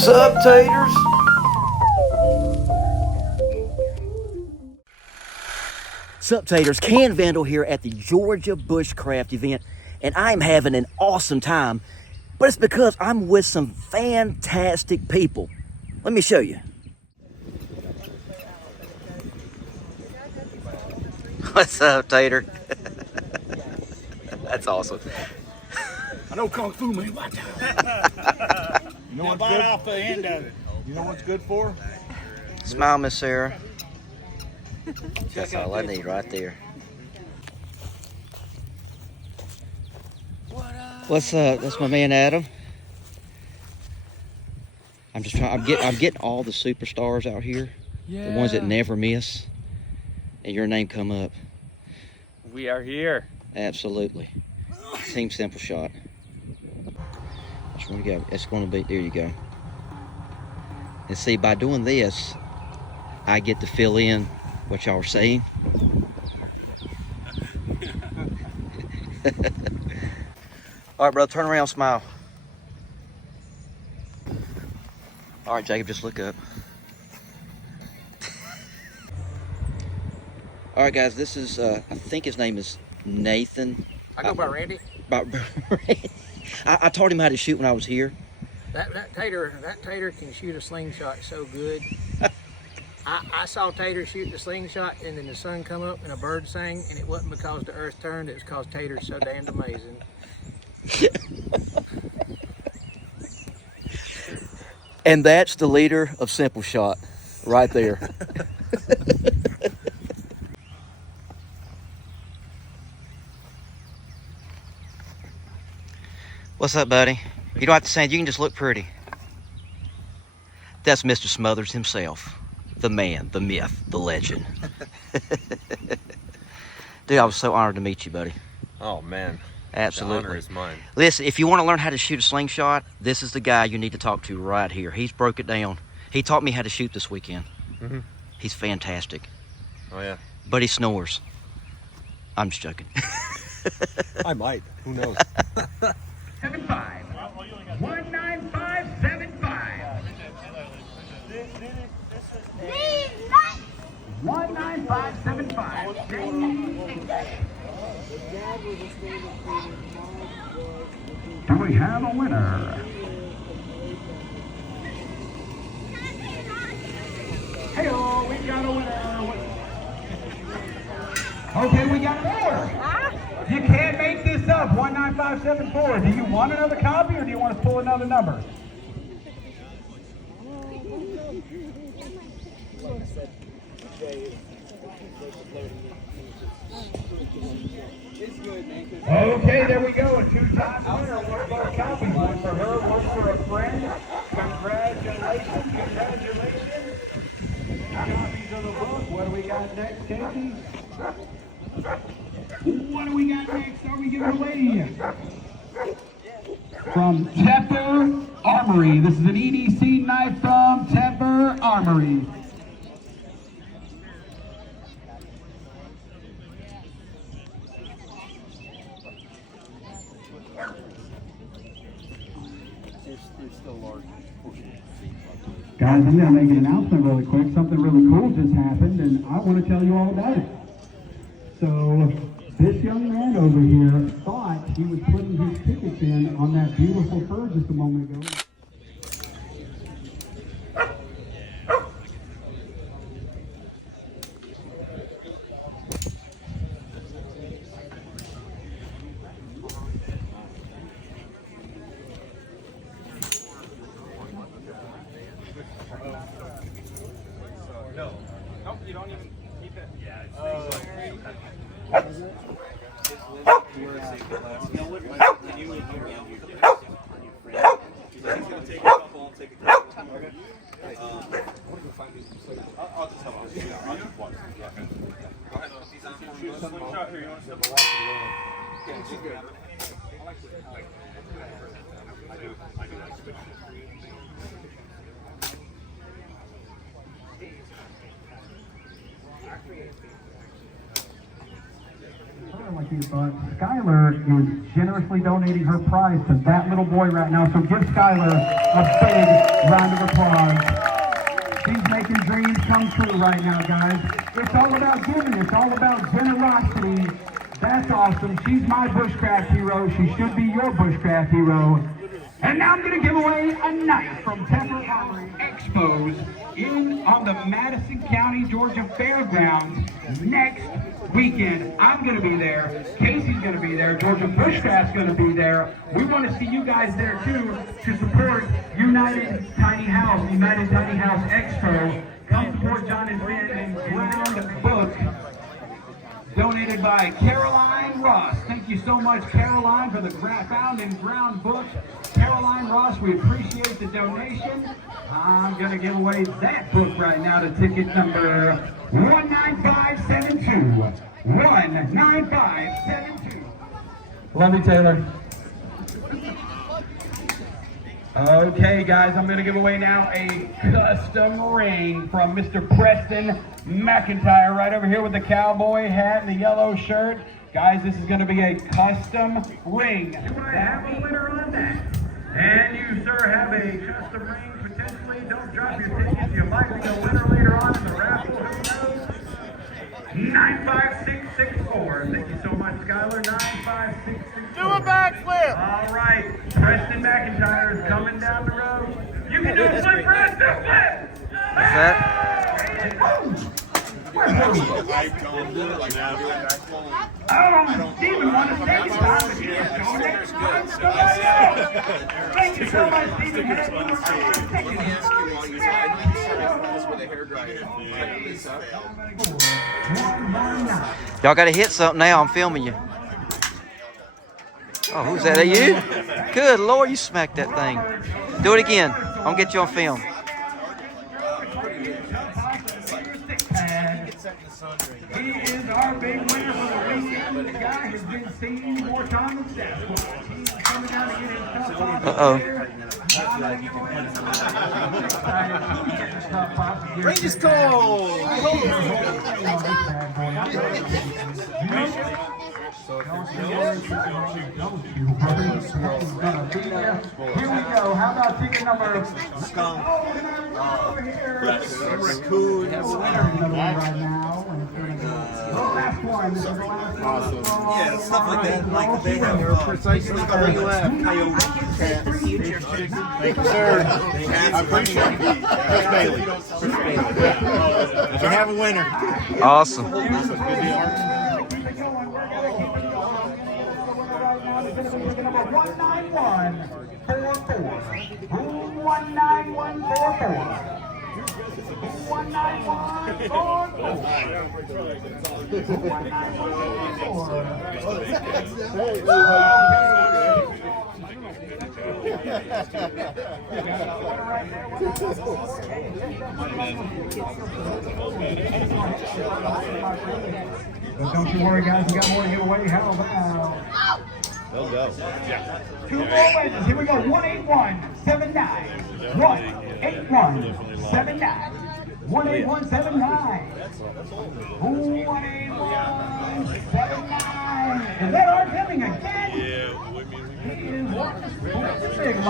Sup, Taters? Sup, Taters? Can Vandal here at the Georgia Bushcraft event, and I'm having an awesome time, but it's because I'm with some fantastic people. Let me show you. What's up, Tater? That's awesome. I know Kung Fu, man. Watch out. You know what's good? Off the end of it. You know what's good for? Smile, Miss Sarah. That's all I need right there. What's up? That's my man Adam. I'm just trying. I'm getting all the superstars out here. Yeah. The ones that never miss. And your name come up. We are here. Absolutely. Team SimpleShot. That's where we go. It's going to be. There you go. And see, by doing this, I get to fill in what y'all are saying. All right, brother, turn around, smile. All right, Jacob, just look up. All right, guys, this is, I think his name is Nathan. I go by Randy. I taught him how to shoot when I was here. That Tater can shoot a slingshot so good. I saw Tater shoot the slingshot, and then the sun come up and a bird sang, and it wasn't because the earth turned, it was because Tater's so damned amazing. And that's the leader of SimpleShot right there. What's up, buddy? You don't have to say it, you can just look pretty. That's Mr. Smothers himself. The man, the myth, the legend. Dude, I was so honored to meet you, buddy. Oh, man. Absolutely. The honor is mine. Listen, if you want to learn how to shoot a slingshot, this is the guy you need to talk to right here. He's broke it down. He taught me how to shoot this weekend. Mm-hmm. He's fantastic. Oh, yeah. But he snores. I'm just joking. I might. Who knows? 75. 19575. 19575. Do we have a winner? Hey-oh, we got a winner. Okay, we got more. You can't make this up. 19574. Do you want another copy or do you want to pull another number? Okay, there we go. A two-time winner. One for a copy. One for her, one for a friend. Congratulations. Congratulations. Copies of the book. What do we got next, Casey? What do we got next? Are we giving away? From Tater Armory. This is an EDC knife from Tater Armory. Guys, I'm going to make an announcement really quick. Something really cool just happened, and I want to tell you all about it. So, this young man over here thought he was putting his tickets in on that beautiful fur just a moment ago. No. Nope, you don't even keep it. Yeah. Like you, but Skylar is generously donating her prize to that little boy right now. So give Skylar a big round of applause. She's making dreams come true right now, guys. It's all about giving. It's all about generosity. That's awesome. She's my bushcraft hero. She should be your bushcraft hero. And now I'm going to give away a knife from Tater Armory Expos on the Madison County, Georgia Fairgrounds next weekend. I'm going to be there. Casey's going to be there. Georgia Bushcraft's going to be there. We want to see you guys there too to support United Tiny House Expo. Come support John and Ben and Ground Book. Donated by Caroline Ross. Thank you so much, Caroline, for the Found and Ground book. Caroline Ross, we appreciate the donation. I'm going to give away that book right now to ticket number 19572. 19572. Love you, Taylor. Okay, guys, I'm going to give away now a custom ring from Mr. Preston McIntyre right over here with the cowboy hat and the yellow shirt. Guys, this is going to be a custom ring. You might have a winner on that. And you, sir, have a custom ring potentially. Don't drop your tickets. You might be a winner later on in the raffle. Who knows? 95664. Thank you so much, Skylar. 95664. Do a backflip. All right. Preston McIntyre is coming down the road. You can do a flip, Preston, flip! What's that? I don't even want to take it time, but you just go next time. Thank you so much, Stephen. Y'all got to hit something now. I'm filming you. Oh, who's that? Are you? Good Lord, you smacked that thing. Do it again. I'll get you on film. He is our big winner for the weekend. The guy has been seen more time than Sasquatch. He's coming down to get his stuff off. Range is cold. Here we go. How about ticket number? Skunk. Raccoon. Right now. Last one. This is the last one. Yeah, stuff like that. Like they have precisely the ring left. Coyote. Thank you, sir. I appreciate it. Chris Bailey. We have a winner. Awesome. Good deal. Number 19144. 19144. 19144. Don't you worry, guys. We got more to give away. How about? They'll go. Two more wedges. Here we go. 18179. 18179. 18179. 18179. Is that our Hemming again? Yeah. He is one big one.